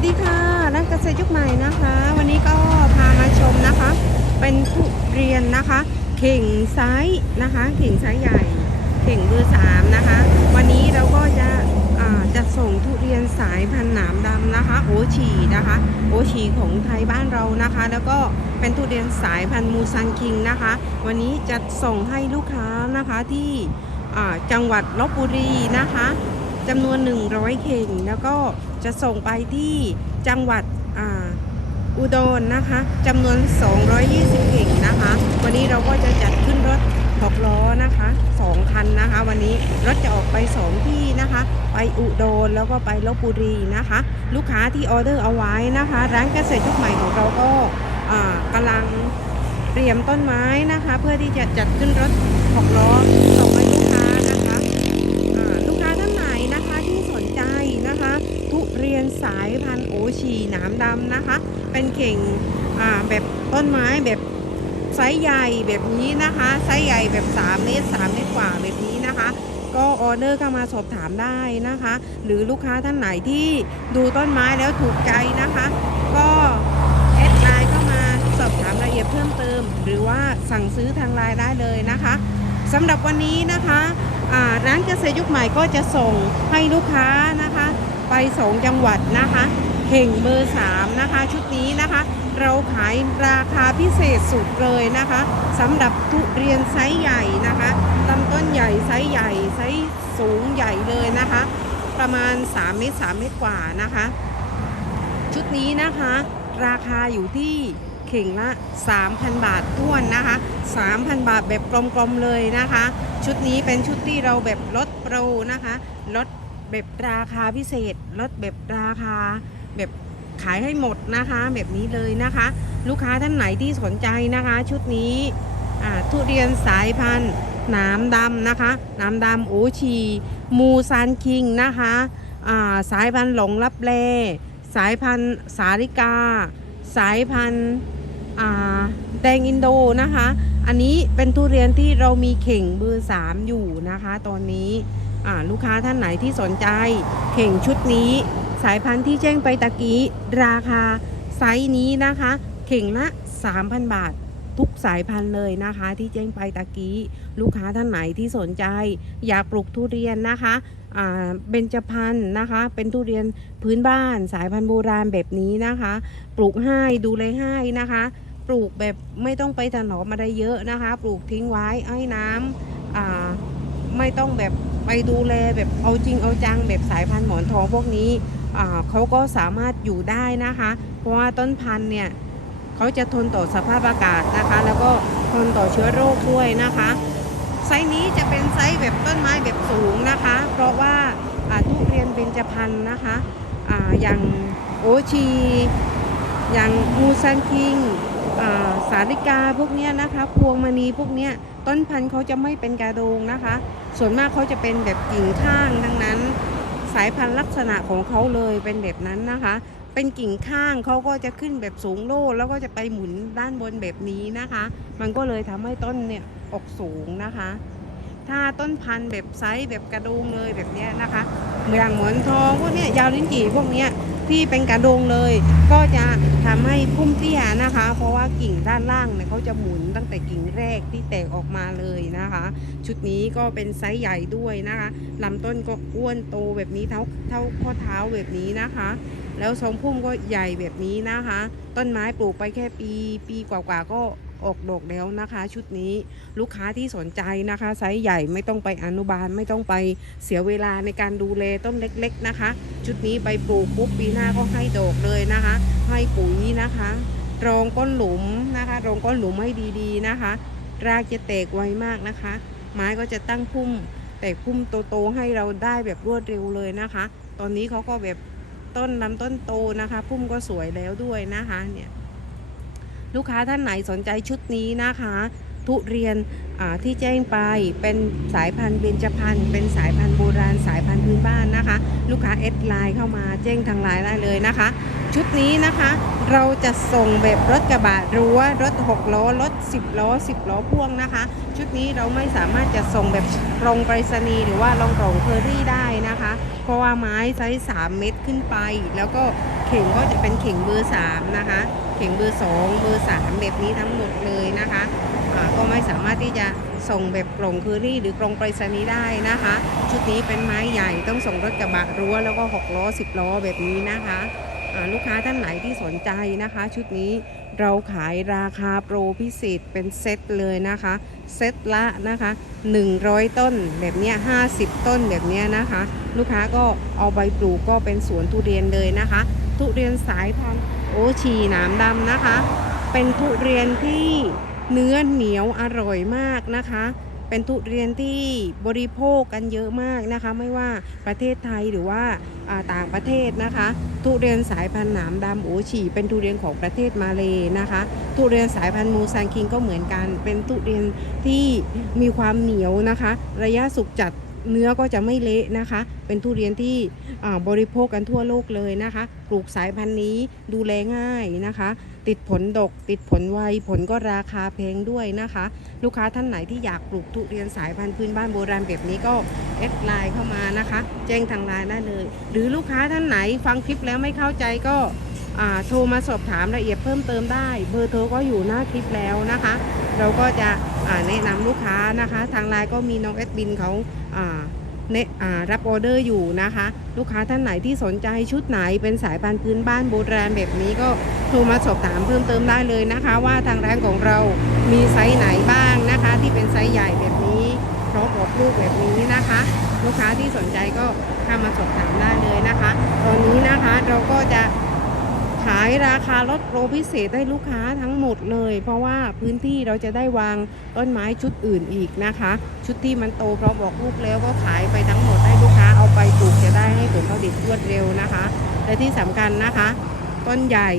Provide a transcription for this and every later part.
วัสดีค่ะนักเกษตรยุคใหม่นะคะ วันนี้ก็พามาชมนะคะ เป็นทุเรียนนะคะ เข่งไซส์นะคะเข่งไซส์ใหญ่ เข่งเบอร์สามนะคะ วันนี้เราก็จะจะส่งทุเรียนสายพันธุ์หนามดำนะคะ โอชีนะคะ โอชีของไทยบ้านเรานะคะ แล้วก็เป็นทุเรียนสายพันธุ์มูซังคิงนะคะ วันนี้จะส่งให้ลูกค้านะคะที่จังหวัดลบบุรีนะคะจำนวน 100 เข่งแล้วก็ จะส่งไปที่จังหวัดอ,อุดรนะคะจำนวน 220เข่งนะคะ วันนี้เราก็จะจัดขึ้นรถหกล้อนะคะสองคันนะคะ วันนี้รถจะออกไปสองที่นะคะ ไปอุดรแล้วก็ไปลบบุรีนะคะ ลูกค้าที่ออเดอร์เอาไว้นะคะ ร้านเกษตรยุคใหม่ของเราก็กำลังเตรียมต้นไม้นะคะ เพื่อที่จะจัดขึ้นรถหกล้อส่งให้ลูกค้านะคะอ่าลูกค้าท่านไหนนะคะที่สนใจนะคะ ทุเรียนสาย พันธุ์โอชีหนามดำนะคะ เป็นเข่งแบบต้นไม้แบบไซส์ใหญ่แบบนี้นะคะไซส์ใหญ่แบบ3เมตร3เมตรกว่าแบบนี้นะคะ ก็ออเดอร์เข้ามาสอบถามได้นะคะ หรือลูกค้าท่านไหนที่ดูต้นไม้แล้วถูกใจนะคะ ก็แอดไลน์เข้ามาสอบถามรายละเอียดเพิ่มเติม หรือว่าสั่งซื้อทางไลน์ได้เลยนะคะสำหรับวันนี้นะคะร้านเกษตรยุคใหม่ก็จะส่งให้ลูกค้านะคะ ไปสองจังหวัดนะคะ เข่งเบอร์3นะคะ ชุดนี้นะคะ เราขายราคาพิเศษสุดเลยนะคะสำหรับทุเรียนไซส์ใหญ่นะคะลำต้นใหญ่ไซส์ใหญ่ไซส์สูงใหญ่เลยนะคะ ประมาณ3เมตร3เมตรกว่านะคะ ชุดนี้นะคะ ราคาอยู่ที่เข่งละ 3,000 บาทท้วนนะคะ 3,000 บาทแบบกลมๆเลยนะคะ ชุดนี้เป็นชุดที่เราแบบลดโปรนะคะ ลดแบบราคาพิเศษ ลดแบบราคา แบบขายให้หมดนะคะ แบบนี้เลยนะคะ ลูกค้าท่านไหนที่สนใจนะคะ ชุดนี้ทุเรียนสายพันธุ์น้ำดำนะคะ น้ำดำโอชี มูซานคิงนะคะาสายพันธุ์หลงลับแลสายพันธุ์สาริกา สายพันธุ์แดงอินโดนะคะ อันนี้เป็นทุเรียนที่เรามีเข่งเบอร์3อยู่นะคะ ตอนนี้ลูกค้าท่านไหนที่สนใจเข่งชุดนี้ สายพันธุ์ที่แจ้งไปตะกี้ ราคาไซส์นี้นะคะ เข่งละ 3,000 บาท ทุกสายพันธุ์เลยนะคะ ที่แจ้งไปตะกี้ ลูกค้าท่านไหนที่สนใจ อยากปลูกทุเรียนนะคะเบญจพรรณนะคะ เป็นทุเรียนพื้นบ้านสายพันธุ์โบราณแบบนี้นะคะ ปลูกให้ดูเลยให้นะคะ ปลูกแบบไม่ต้องไปถนอมอะไรเยอะนะคะ ปลูกทิ้งไว้ให้น้ำอ่าไม่ต้องแบบไปดูแลแบบเอาจริงเอาจังแบบสายพันธุ์หมอนทองพวกนี้ เขาก็สามารถอยู่ได้นะคะ เพราะว่าต้นพันธุ์เนี่ยเขาจะทนต่อสภาพอากาศนะคะ แล้วก็ทนต่อเชื้อโรคด้วยนะคะ ไซส์นี้จะเป็นไซส์แบบต้นไม้แบบสูงนะคะ เพราะว่าทุเรียนเบญจพรรณนะคะออย่างโอชี อย่างมูซันคิงสาริกาพวกเนี้ยนะคะพวงมณีพวกเนี้ยต้นพันธุ์เขาจะไม่เป็นกระโดงนะคะ ส่วนมากเขาจะเป็นแบบกิ่งข้างดังนั้นายพันธุ์ลักษณะของเขาเลยเป็นแบบนั้นนะคะ เป็นกิ่งข้างเขาก็จะขึ้นแบบสูงโล่แล้วก็จะไปหมุนด้านบนแบบนี้นะคะ มันก็เลยทำให้ต้นเนี่ยออกสูงนะคะ ถ้าต้นพันธุ์แบบไซส์แบบกระโดงเลยแบบเนี้ยนะคะเมืองหมอนทองพวกเนี้ยยาวลิ้นจี่พวกเนี้ย ที่เป็นกระโดงเลย ก็จะทำให้พุ่มเตี้ยนะคะ เพราะว่ากิ่งด้านล่างเนี่ยเขาจะหมุนตั้งแต่กิ่งแรกที่แตกออกมาเลยนะคะ ชุดนี้ก็เป็นไซส์ใหญ่ด้วยนะคะลำต้นก็อ้วนโตแบบนี้เท่าเท่าข้อเท้าแบบนี้นะคะ แล้วทรงพุ่มก็ใหญ่แบบนี้นะคะ ต้นไม้ปลูกไปแค่ปีปีกว่าๆก็ ออกดอกแล้วนะคะ ชุดนี้ลูกค้าที่สนใจนะคะไซส์ใหญ่ไม่ต้องไปอนุบาลไม่ต้องไปเสียเวลาในการดูแลต้นเล็ก ๆนะคะ ชุดนี้ไปปลูกปุ๊บปีหน้าก็ให้ดอกเลยนะคะ ให้ปุ๋ยนะคะรองก้นหลุมนะคะรองก้นหลุมให้ดีๆนะคะ รากจะแตกไวมากนะคะ ไม้ก็จะตั้งพุ่มแตกพุ่มโตๆให้เราได้แบบรวดเร็วเลยนะคะ ตอนนี้เขาก็แบบต้นลำต้นโตนะคะ พุ่มก็สวยแล้วด้วยนะคะเนี่ย ลูกค้าท่านไหนสนใจชุดนี้นะคะ ทุเรียนที่แจ้งไปเป็นสายพันธุ์เบญจพรรณเป็นสายพันธุ์โบราณสายพันธุ์พื้นบ้านนะคะ ลูกค้าเอดไลน์เข้ามาแจ้งทางไลน์ได้เลยนะคะ ชุดนี้นะคะเราจะส่งแบบรถกระบะรั้วรถ6ล้อรถ10ล้อ10ล้อพ่วงนะคะ ชุดนี้เราไม่สามารถจะส่งแบบกรงไปรษณีย์หรือว่าลงกล่องเคอรี่ได้นะคะ เพราะว่าไม้ไซส์3เมตรขึ้นไปแล้วก็ ข่งก็จะเป็นเข่งเบอร์3นะคะ เข่งเบอร์2เบอร์3แบบนี้ทั้งหมดเลยนะคะก็ไม่สามารถที่จะส่งแบบกล่องเคอรี่หรือกล่องไปรษณีย์ได้นะคะ ชุดนี้เป็นไม้ใหญ่ต้องส่งรถกระบะรั้วแล้วก็6ล้อ10 ล้อแบบนี้นะคะลูกค้าท่านไหนที่สนใจนะคะ ชุดนี้เราขายราคาโปรพิเศษเป็นเซตเลยนะคะ เซตละนะคะ 100 ต้นแบบนี้50 ต้นแบบนี้นะคะ ลูกค้าก็เอาใบปลูกก็เป็นสวนทุเรียนเลยนะคะ ทุเรียนสายพันธุ์โอชีหนามดำนะคะ เป็นทุเรียนที่เนื้อเหนียวอร่อยมากนะคะ เป็นทุเรียนที่บริโภคกันเยอะมากนะคะ ไม่ว่าประเทศไทยหรือว่าาต่างประเทศนะคะ ทุเรียนสายพันธุ์หนามดำโอชีเป็นทุเรียนของประเทศมาเลนะคะ ทุเรียนสายพันธุ์มูซันคิงก็เหมือนกัน เป็นทุเรียนที่มีความเหนียวนะคะ ระยะสุกจัด เนื้อก็จะไม่เละนะคะ เป็นทุเรียนที่บริโภคกันทั่วโลกเลยนะคะ ปลูกสายพันธุ์นี้ดูแลง่ายนะคะ ติดผลดก ติดผลไว ผลก็ราคาแพงด้วยนะคะ ลูกค้าท่านไหนที่อยากปลูกทุเรียนสายพันธุ์พื้นบ้านโบราณแบบนี้ก็แอดไลน์เข้ามานะคะ แจ้งทางไลน์ได้เลย หรือลูกค้าท่านไหนฟังคลิปแล้วไม่เข้าใจก็ โทรมาสอบถามรายละเอียดเพิ่มเติมได้ เบอร์โทรก็อยู่หน้าคลิปแล้วนะคะ เราก็จะแนะนำลูกค้านะคะ ทางไลน์ก็มีน้องแอดบินเขาเนรับออเดอร์อยู่นะคะ ลูกค้าท่านไหนที่สนใจชุดไหนเป็นสายพันธุ์พื้นบ้านโบราณแบบนี้ก็โทรมาสอบถามเพิ่มเติมได้เลยนะคะ ว่าทางร้านของเรามีไซส์ไหนบ้างนะคะ ที่เป็นไซส์ใหญ่แบบนี้พร้อมออกลูกแบบนี้นะคะ ลูกค้าที่สนใจก็เข้ามาสอบถามได้เลยนะคะ ตอนนี้นะคะเราก็จะายราคาลดโปรพิเศษให้ลูกค้าทั้งหมดเลย เพราะว่าพื้นที่เราจะได้วางต้นไม้ชุดอื่นอีกนะคะ ชุดที่มันโตพร้อมออกลูกแล้วก็ขายไปทั้งหมดให้ลูกค้าเอาไปปลูกจะได้ให้ผลผลิตรวดเร็วนะคะ และที่สำคัญนะคะ ต้นใหญ่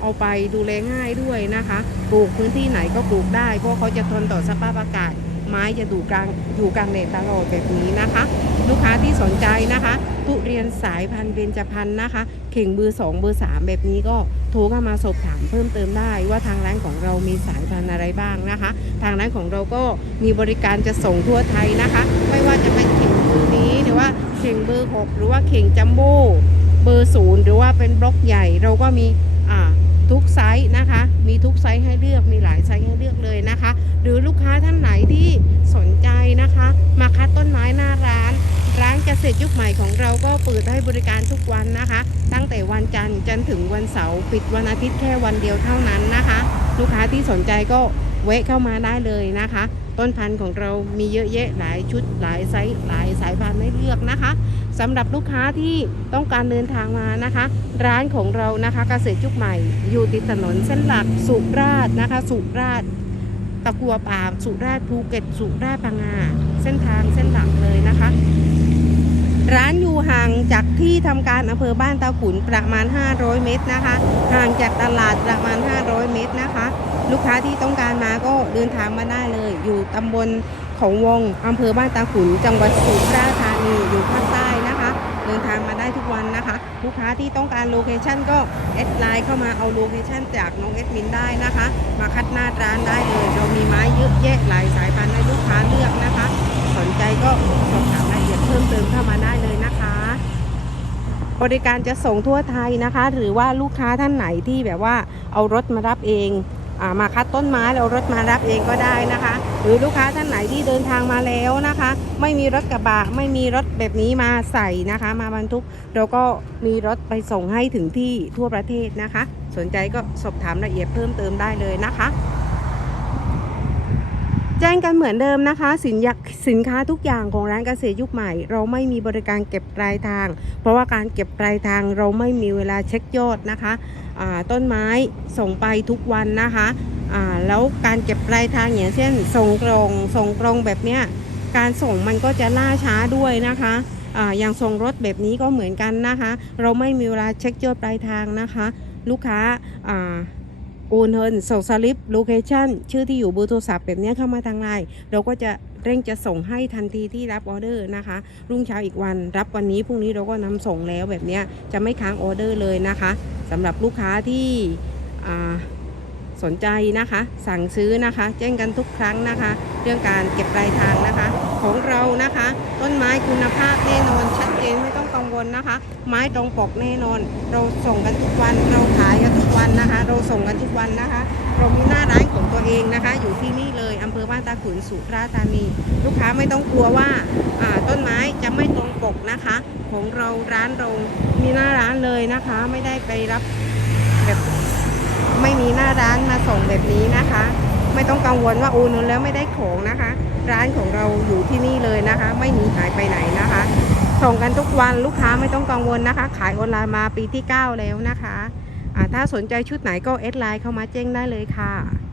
เอาไปดูแลง่ายด้วยนะคะ ปลูกพื้นที่ไหนก็ปลูกได้ เพราะเขาจะทนต่อสภาพอากาศ ไม้จะดูกลางอยู่กลางแดดตลอดแบบนี้นะคะ ลูกค้าที่สนใจนะคะ ทุเรียนสายพันธุ์เบญจพรรณนะคะ เข่งเบอร์2เบอร์3แบบนี้ก็โทรเข้ามาสอบถามเพิ่มเติมได้ ว่าทางร้านของเรามีสายพันธุ์อะไรบ้างนะคะ ทางร้านของเราก็มีบริการจะส่งทั่วไทยนะคะ ไม่ว่าจะเป็นเข่งเบอร์นี้หรือว่าเข่งเบอร์6หรือว่าเข่งจัมโบ้เบอร์ศูนย์หรือว่าเป็นบล็อกใหญ่เราก็มี ทุกไซส์นะคะ มีทุกไซส์ให้เลือก มีหลายไซส์ให้เลือกเลยนะคะ หรือลูกค้าท่านไหนที่สนใจนะคะ มาคัดต้นไม้หน้าร้าน ร้านเกษตรยุคใหม่ของเราก็เปิดให้บริการทุกวันนะคะ ตั้งแต่วันจันทร์จนถึงวันเสาร์ ปิดวันอาทิตย์แค่วันเดียวเท่านั้นนะคะ ลูกค้าที่สนใจก็ แวะเข้ามาได้เลยนะคะ ต้นพันธุ์ของเรามีเยอะแยะหลายชุดหลายไซส์หลายสายพันธุ์ให้เลือกนะคะสำหรับลูกค้าที่ต้องการเดินทางมานะคะ ร้านของเรานะคะเกษตรยุคใหม่อยู่ติดถนนเส้นหลักสุราษฎร์นะคะ สุราษฎร์ตะกัวป่าสุราษฎร์ภูเก็ตสุราษฎร์พังงาเส้นทางเส้นหลักเลยนะคะ ร้านอยู่ห่างจากที่ทำการอำเภอบ้านตาขุนประมาณ 500 เมตรนะคะ ห่างจากตลาดประมาณ 500 เมตรนะคะ ลูกค้าที่ต้องการมาก็เดินทางมาได้เลย อยู่ตำบลของวงอำเภอบ้านตาขุน จังหวัดสุราษฎร์ธานีอยู่ภาคใต้นะคะ เดินทางมาได้ทุกวันนะคะ ลูกค้าที่ต้องการโลเคชั่นก็แอดไลน์เข้ามาเอาโลเคชั่นจากน้องเอดมินได้นะคะ มาคัดหน้าร้านได้เลยเรามีไม้เยอะแยะหลายสายพันธุ์ให้ลูกค้าเลือกนะคะ สนใจก็สอบถามรายละเอียดเพิ่มเติมเข้ามาได้เลยนะคะบริการจะส่งทั่วไทยนะคะ หรือว่าลูกค้าท่านไหนที่แบบว่าเอารถมารับเอง มาคัดต้นไม้แล้วรถมารับเองก็ได้นะคะ หรือลูกค้าท่านไหนที่เดินทางมาแล้วนะคะ ไม่มีรถกระบะไม่มีรถแบบนี้มาใส่นะคะ มาบรรทุกเราก็มีรถไปส่งให้ถึงที่ทั่วประเทศนะคะ สนใจก็สอบถามรายละเอียดเพิ่มเติมได้เลยนะคะแจ้งกันเหมือนเดิมนะคะ สินยาสินค้าทุกอย่างของร้านเกษตรยุคใหม่ เราไม่มีบริการเก็บปลายทาง เพราะว่าการเก็บปลายทางเราไม่มีเวลาเช็คยอดนะคะ ต้นไม้ส่งไปทุกวันนะคะแล้วการเก็บปลายทางอย่างเช่นส่งตรงส่งตรงแบบเนี้ยการส่งมันก็จะล่าช้าด้วยนะคะอย่างส่งรถแบบนี้ก็เหมือนกันนะคะ เราไม่มีเวลาเช็คยอดปลายทางนะคะ ลูกค้าอ่าโอนเงินส่งสลิปโลเคชันชื่อที่อยู่เบอร์โทรศัพท์แบบนี้เข้ามาทางไลน์เราก็จะเร่งจะส่งให้ทันทีที่รับออเดอร์นะคะ รุ่งเช้าอีกวันรับวันนี้พรุ่งนี้เราก็นำส่งแล้วแบบนี้จะไม่ค้างออเดอร์เลยนะคะ สำหรับลูกค้าที่สนใจนะคะ สั่งซื้อนะคะ แจ้งกันทุกครั้งนะคะ เรื่องการเก็บปลายทางนะคะ ของเรานะคะ ต้นไม้คุณภาพแน่นอนชัดเจนไม่ต้องกังวลนะคะ ไม้ตรงปกแน่นอน เราส่งกันทุกวัน เราขายกันทุกวันนะคะ เราส่งกันทุกวันนะคะ เรามีหน้าร้านข เองนะคะ อยู่ที่นี่เลยอำเภอบ้านตาขุนสุราษฎร์ธานี ลูกค้าไม่ต้องกลัวว่าาต้นไม้จะไม่ตรงปกนะคะ ของเราร้านเรามีหน้าร้านเลยนะคะ ไม่ได้ไปรับแบบไม่มีหน้าร้านมาส่งแบบนี้นะคะ ไม่ต้องกังวลว่าโอนแล้วไม่ได้ของนะคะ ร้านของเราอยู่ที่นี่เลยนะคะ ไม่หนีหายไปไหนนะคะ ส่งกันทุกวันลูกค้าไม่ต้องกังวลนะคะ ขายออนไลน์มาปีที่ 9 แล้วนะคะถ้าสนใจชุดไหนก็เอดไลน์เข้ามาแจ้งได้เลยค่ะ